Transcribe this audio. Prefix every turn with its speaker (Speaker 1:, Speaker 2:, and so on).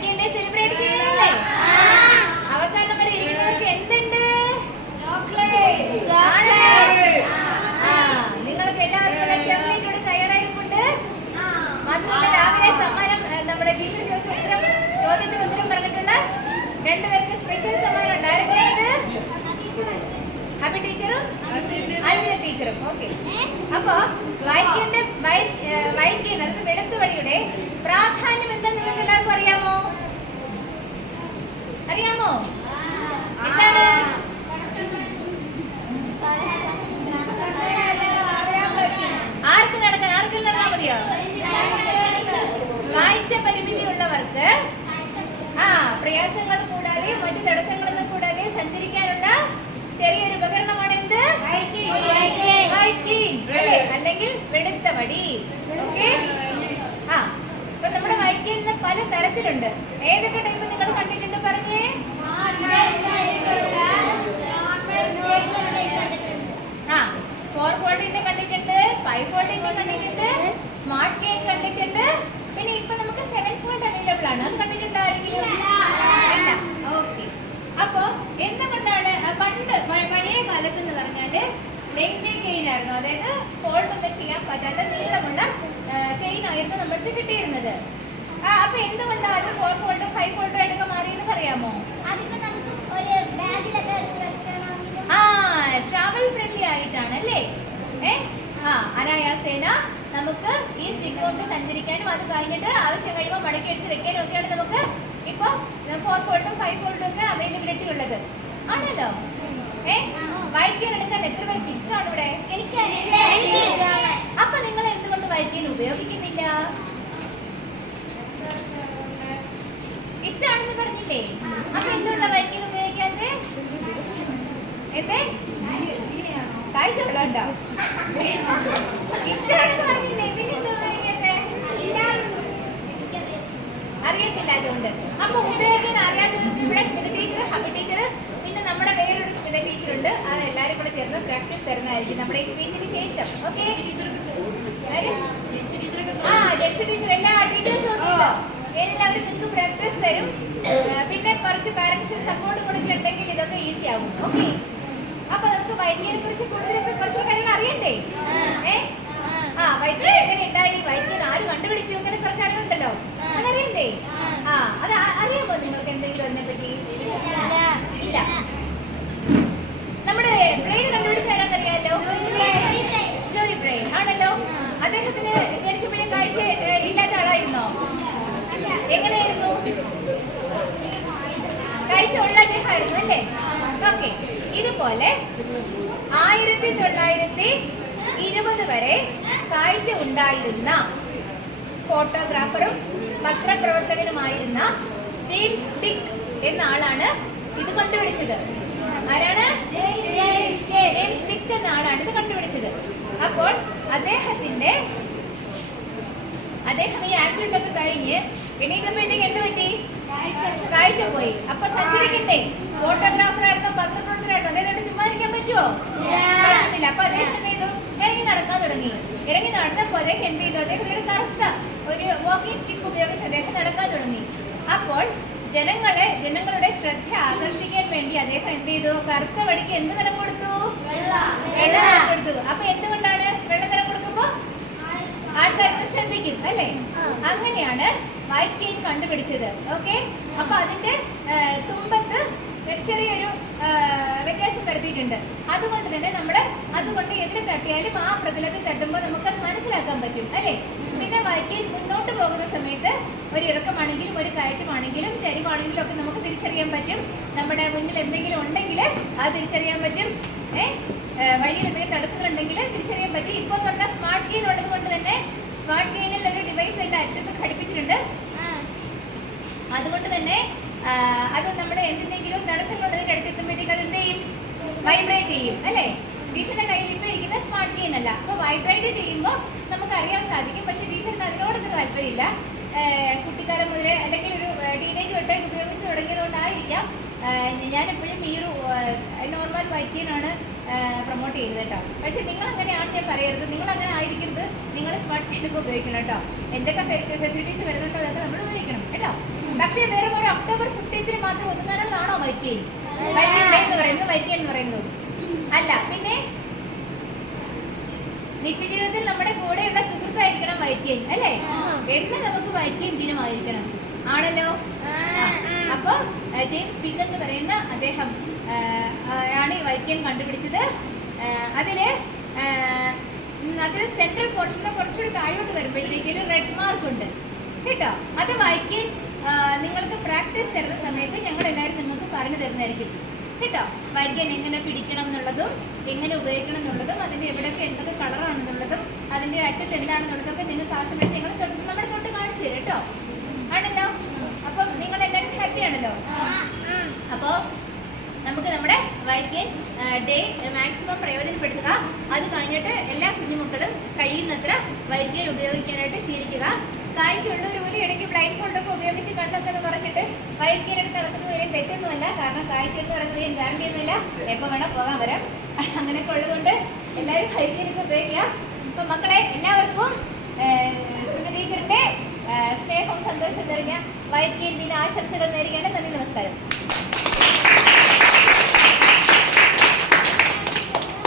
Speaker 1: Anti day celebrate ചെയ്യുന്നില്ലേ അവസാനം വരെ ഇരിക്കുന്നവർക്ക് എന്തുണ്ട്? നിങ്ങൾക്ക് എല്ലാവർക്കും നമ്മുടെ ടീച്ചർ ഉത്തരം സ്പെഷ്യൽ ഹാപ്പി അപ്പോ അറിയാമോ എന്താണ് ആർക്ക് നടക്കാൻ ആർക്കെല്ലാം നടന്നാൽ മതിയോ കാഴ്ച പരിമിതി ഉള്ളവർക്ക് ആ പ്രയാസങ്ങൾ കൂടാതെ മറ്റു തടസ്സങ്ങളൊന്നും കൂടാതെ സഞ്ചരിക്കാനുള്ള ചെറിയൊരു ഉപകരണമാണ് എന്ത് വൈക്കീൻ, അല്ലേ? അല്ലെങ്കിൽ വെളുത്ത വടി ഓക്കെ ആ ഇപ്പൊ നമ്മുടെ വൈക്കീനിന് പല തരത്തിലുണ്ട്. ഏതൊക്കെ ടൈപ്പ് നിങ്ങൾ കണ്ടിട്ടുണ്ട് പറഞ്ഞേ ആ ഫോർ ഫോൾഡിന്റെ കണ്ടിട്ടുണ്ട് ഫൈവ് ഫോൾഡിന്റെ കണ്ടിട്ടുണ്ട് സ്മാർട്ട് കേക്ക് കണ്ടിട്ടുണ്ട് പിന്നെ ഇപ്പൊ നമുക്ക് സെവൻ ഫോൾഡ് അവൈലബിൾ ആണ് അത് കണ്ടിട്ടുണ്ടോ ആരെങ്കിലും ഇല്ല ഓക്കെ അപ്പോ എന്തുകൊണ്ടാണ് ആ, പണ്ട് പ- പഴയ കാലത്ത് എന്ന് പറഞ്ഞാൽ ലെങ്തി കെയിൻ ആയിരുന്നു. അതായത് ഫോൾഡ് ഒന്നും ചെയ്യാൻ പറ്റാത്ത നീളമുള്ള കെയിൻ ആയിരുന്നു നമ്മൾക്ക് കിട്ടിയിരുന്നത്. അപ്പൊ എന്തുകൊണ്ടാണ് അത് ഫോർ ഫോൾഡ് ഫൈവ് ഫോൾഡ് ആയിട്ടൊക്കെ മാറിയെന്ന് പറയാമോ? ആ ട്രാവൽ ഫ്രണ്ട്ലി ആയിട്ടാണ് അല്ലേ ഏ? ആ അനായാസേന നമുക്ക് ഈ സ്റ്റിക്ക് കൊണ്ട് സഞ്ചരിക്കാനും അത് കഴിഞ്ഞിട്ട് ആവശ്യം കഴിയുമ്പോൾ മടക്കി എടുത്ത് വെക്കാനും ഒക്കെയാണ് നമുക്ക് ഇപ്പോൾ ഫോർ ഫോൾഡും ഫൈവ് ഫോൾഡും ഒക്കെ അവൈലബിലിറ്റി ഉള്ളത്. ആണല്ലോ? വായിക്കാൻ എടുക്കാൻ എത്ര പേർക്ക് ഇഷ്ടമാണ് ഇവിടെ? അപ്പൊ നിങ്ങൾ എന്തുകൊണ്ട് വായിക്കാൻ ഉപയോഗിക്കുന്നില്ല? ഇഷ്ടമാണെന്ന് പറഞ്ഞില്ലേ? അപ്പൊ എന്തുകൊണ്ടാ വായിക്കാൻ ഉപയോഗിക്കാത്ത എന്തേ? കാഴ്ച ഉള്ളതുണ്ടോ ഇഷ്ടമാണെന്ന് പറഞ്ഞില്ലേ? പിന്നെ എന്താ ഉപയോഗിക്കാത്തെ അറിയത്തില്ല അതുകൊണ്ട്. അപ്പൊ ഉപയോഗിക്കാൻ അറിയാത്തവർക്ക് ഇവിടെ സ്മിത ടീച്ചർ ഹബി ടീച്ചർ നമ്മുടെ വേറൊരു സ്മിത ടീച്ചർ ഉണ്ട്. അത് എല്ലാവരും കൂടെ ചേർന്ന് പ്രാക്ടീസ് തരുന്നതായിരിക്കും നമ്മുടെ ഈ സ്പീച്ചിന് ശേഷം. ഓക്കെ ആ ജെക്സി ടീച്ചർ എല്ലാ ടീച്ചേഴ്സും ഉണ്ടല്ലോ എല്ലാവരും നിങ്ങൾക്ക് പ്രാക്ടീസ് തരും. പിന്നെ കുറച്ച് പാരന്റ്സ് സപ്പോർട്ട് കൊടുക്കുന്നുണ്ടെങ്കിൽ ഇതൊക്കെ ഈസി ആകും ഓക്കെ അപ്പൊ നമുക്ക് വൈദ്യനെ കുറിച്ച് കൂടുതലൊക്കെ കുറച്ച് കാര്യങ്ങൾ അറിയണ്ടേ ഏ ആ വൈദ്യുതി എങ്ങനെ ഉണ്ടായി വൈദ്യുതി ആര് കണ്ടുപിടിച്ചു അങ്ങനെ കുറെ കാര്യങ്ങളുണ്ടല്ലോ അതറിയണ്ടേ ആ അത് ആ- അറിയാമോ നിങ്ങൾക്ക് എന്തെങ്കിലും അതിനെ പറ്റി ഇല്ല നമ്മുടെ ബ്രെയിൻ കണ്ടുപിടിച്ച ആരാന്നറിയാലോ ജോലി ബ്രെയിൻ ആണല്ലോ അദ്ദേഹത്തിന് ജനിച്ചപ്പോഴേ കാഴ്ച ഏ, ഇല്ലാത്ത ആളായിരുന്നോ എങ്ങനെയായിരുന്നു കാഴ്ച ഉള്ള അദ്ദേഹമായിരുന്നു അല്ലേ ഓക്കെ ഇതുപോലെ ആയിരത്തി തൊള്ളായിരത്തി ഇരുപത് വരെ കാഴ്ച ഉണ്ടായിരുന്ന ഫോട്ടോഗ്രാഫറും പത്രപ്രവർത്തകനുമായിരുന്ന ജെയിംസ് ബിഗ് എന്ന ആളാണ് ഇത് കണ്ടുപിടിച്ചത്. ആരാണ്? ജെയിംസ് ബിഗ് എന്ന ആളാണ് ഇത് കണ്ടുപിടിച്ചത്. അപ്പോൾ അദ്ദേഹത്തിന്റെ അദ്ദേഹം ഈ ആക്സിഡന്റ് ഒക്കെ കഴിഞ്ഞ് എണീറ്റപ്പോഴത്തേക്ക് എന്ത് പറ്റി? കാഴ്ച പോയി. അപ്പൊ സഞ്ചരിക്കണ്ടേ ഫോട്ടോഗ്രാഫർ ആയിരുന്നു പത്രപ്രവർത്തകരായിരുന്നോ അദ്ദേഹം ചുമ്മാ ഇരിക്കാൻ പറ്റുമോ അപ്പൊ അദ്ദേഹം എന്ത് ചെയ്തു? ഇറങ്ങി നടക്കാൻ തുടങ്ങി. ഇറങ്ങി നടന്നപ്പോ അദ്ദേഹം എന്ത് ചെയ്തു? അദ്ദേഹം ഒരു കറുത്ത ഒരു വാക്കിംഗ് സ്റ്റിക്ക് ഉപയോഗിച്ച് അദ്ദേഹം നടക്കാൻ തുടങ്ങി. അപ്പോൾ ജനങ്ങളെ ജനങ്ങളുടെ ശ്രദ്ധ ആകർഷിക്കാൻ വേണ്ടി അദ്ദേഹം എന്ത് ചെയ്തു? കറുത്ത വടിക്ക് എന്ത് നിറം കൊടുത്തു? വെള്ള. കൊടുത്തു. അപ്പൊ എന്തുകൊണ്ടാണ് വെള്ള ആൾക്കാരൊന്ന് ശ്രദ്ധിക്കും അല്ലേ? അങ്ങനെയാണ് വൈറ്റ് കെയിൻ കണ്ടുപിടിച്ചത് ഓക്കെ? അപ്പൊ അതിന്റെ തുമ്പത്ത് ഒരു ചെറിയൊരു വ്യത്യാസം വരുത്തിയിട്ടുണ്ട്. അതുകൊണ്ട് തന്നെ നമ്മൾ അതുകൊണ്ട് എതിരെ തട്ടിയാലും ആ പ്രതലത്തിൽ തട്ടുമ്പോൾ നമുക്കത് മനസ്സിലാക്കാൻ പറ്റും അല്ലേ? പിന്നെ വൈക്കിൽ മുന്നോട്ട് പോകുന്ന സമയത്ത് ഒരു ഇറക്കമാണെങ്കിലും ഒരു കയറ്റമാണെങ്കിലും ചരിവാണെങ്കിലും ഒക്കെ നമുക്ക് തിരിച്ചറിയാൻ പറ്റും. നമ്മുടെ മുന്നിൽ എന്തെങ്കിലും ഉണ്ടെങ്കിൽ അത് തിരിച്ചറിയാൻ പറ്റും ഏഹ് വഴിയിൽ എന്തെങ്കിലും തടസ്സങ്ങളുണ്ടെങ്കിൽ തിരിച്ചറിയാൻ പറ്റും. ഇപ്പോൾ എന്ന് പറഞ്ഞാൽ സ്മാർട്ട് കെയിൻ ഉള്ളത് കൊണ്ട് തന്നെ സ്മാർട്ട് കെയിനിൽ ഒരു ഡിവൈസ് അതിന്റെ അറ്റത്ത് ഘടിപ്പിച്ചിട്ടുണ്ട്. അതുകൊണ്ട് തന്നെ അത് നമ്മുടെ എന്തിനെങ്കിലും തടസ്സങ്ങളുള്ളതിന്റെ അടുത്തെത്തുമ്പോഴത്തേക്ക് അത് എന്ത് ചെയ്യും? വൈബ്രേറ്റ് ചെയ്യും അല്ലേ? ടീച്ചറിന്റെ കയ്യിൽ ഇപ്പോൾ ഇരിക്കുന്ന സ്മാർട്ട് കെയിൻ അല്ല അപ്പോൾ വൈബ്രേറ്റ് ചെയ്യുമ്പോൾ നമുക്ക് അറിയാൻ സാധിക്കും. പക്ഷെ ടീച്ചറിന് അതിനോടൊന്നും താല്പര്യമില്ല. കുട്ടിക്കാലം മുതലേ അല്ലെങ്കിൽ ഒരു ടീനേജ് തൊട്ടേ ഉപയോഗിച്ച് തുടങ്ങിയതുകൊണ്ടായിരിക്കാം. ഞാൻ എപ്പോഴും ഈ ഒരു നോർമൽ വൈദ്യനാണ് പ്രൊമോട്ട് ചെയ്യുന്നത് കേട്ടോ. പക്ഷേ നിങ്ങൾ അങ്ങനെയാണ് ഞാൻ പറയരുത്. നിങ്ങൾ അങ്ങനെ ആയിരിക്കരുത് നിങ്ങൾ സ്മാർട്ട് കെയിനൊക്കെ ഉപയോഗിക്കണം കേട്ടോ. എന്തൊക്കെ ഫെസിലിറ്റീസ് വരുന്നുണ്ടോ അതൊക്കെ നമ്മൾ ഉപയോഗിക്കണം കേട്ടോ. പക്ഷേ വെറും ഒരു ഒക്ടോബർ ഫിഫ്റ്റീൻത്തിന് മാത്രം ഒതുങ്ങാനുള്ളതാണോ വൈക്കേ എന്ന് പറയുന്നത് വൈക്കേ എന്ന് പറയുന്നത് അല്ല പിന്നെ നിത്യജീവിതത്തിൽ നമ്മുടെ കൂടെയുള്ള സുഹൃത്തായിരിക്കണം വൈക്കേ അല്ലേ? എന്ന് നമുക്ക് വൈദ്യൻ ദിനമായിരിക്കണം ആണല്ലോ? ജെയിംസ് ബിഗ് എന്ന് പറയുന്ന അദ്ദേഹം ആണ് ഈ വൈക്കൻ കണ്ടുപിടിച്ചത്. അതിൽ അതിൽ ആ, ഉം, അത് സെൻട്രൽ പോർഷനിൽ കുറച്ചുകൂടി താഴോട്ട് വരുമ്പോഴത്തേക്ക് ഒരു റെഡ് മാർക്ക് ഉണ്ട്. കേട്ടോ? അത് വായിക്കാൻ നിങ്ങൾക്ക് പ്രാക്ടീസ് തരുന്ന സമയത്ത് ഞങ്ങൾ എല്ലാവരും നിങ്ങൾക്ക് പറഞ്ഞു തരുന്നതായിരിക്കും. കേട്ടോ? വായിക്കാൻ എങ്ങനെ പിടിക്കണം എന്നുള്ളതും എങ്ങനെ ഉപയോഗിക്കണം എന്നുള്ളതും അതിന്റെ എവിടെയൊക്കെ എന്തൊക്കെ കളറാണെന്നുള്ളതും അതിന്റെ അറ്റത്ത് എന്താണെന്നുള്ളതൊക്കെ നിങ്ങൾക്ക് ആ സമയത്ത് നിങ്ങൾ തൊട്ട് നമ്മുടെ തൊട്ട് കാണിച്ചു തരും കേട്ടോ ആണല്ലോ അപ്പം നിങ്ങൾ എല്ലാവരും ഹാപ്പി ആണല്ലോ അപ്പോൾ നമുക്ക് നമ്മുടെ ഡേ മാക്സിമം പ്രയോജനപ്പെടുത്തുക. അത് കഴിഞ്ഞിട്ട് എല്ലാ കുഞ്ഞുമക്കളും കഴിയുന്നത്ര വൈക്കൻ ഉപയോഗിക്കാനായിട്ട് ശീലിക്കുക. കാഴ്ചയുള്ളവർ പോലും ഇടയ്ക്ക് ബ്ലൈൻഡ് ഫോൾഡൊക്കെ ഉപയോഗിച്ച് കണ്ടൊക്കെ എന്ന് പറഞ്ഞിട്ട് വൈകിട്ട് നടക്കുന്നത് വലിയ തെറ്റൊന്നുമല്ല. കാരണം കാഴ്ച എന്ന് പറയുന്നത് ഗ്യാരണ്ടി ഒന്നുമില്ല. എപ്പോൾ വേണം പോകാൻ വരാം. അങ്ങനെയൊക്കെ ഉള്ളതുകൊണ്ട് എല്ലാവരും വൈക്കനൊക്കെ ഉപയോഗിക്കുക. അപ്പം മക്കളെ എല്ലാവർക്കും ശ്രുതി ടീച്ചറിന്റെ സ്നേഹവും സന്തോഷവും നിറഞ്ഞ വൈകിട്ട് ദിന ആശംസകൾ നേരിടേണ്ട നന്ദി നമസ്കാരം.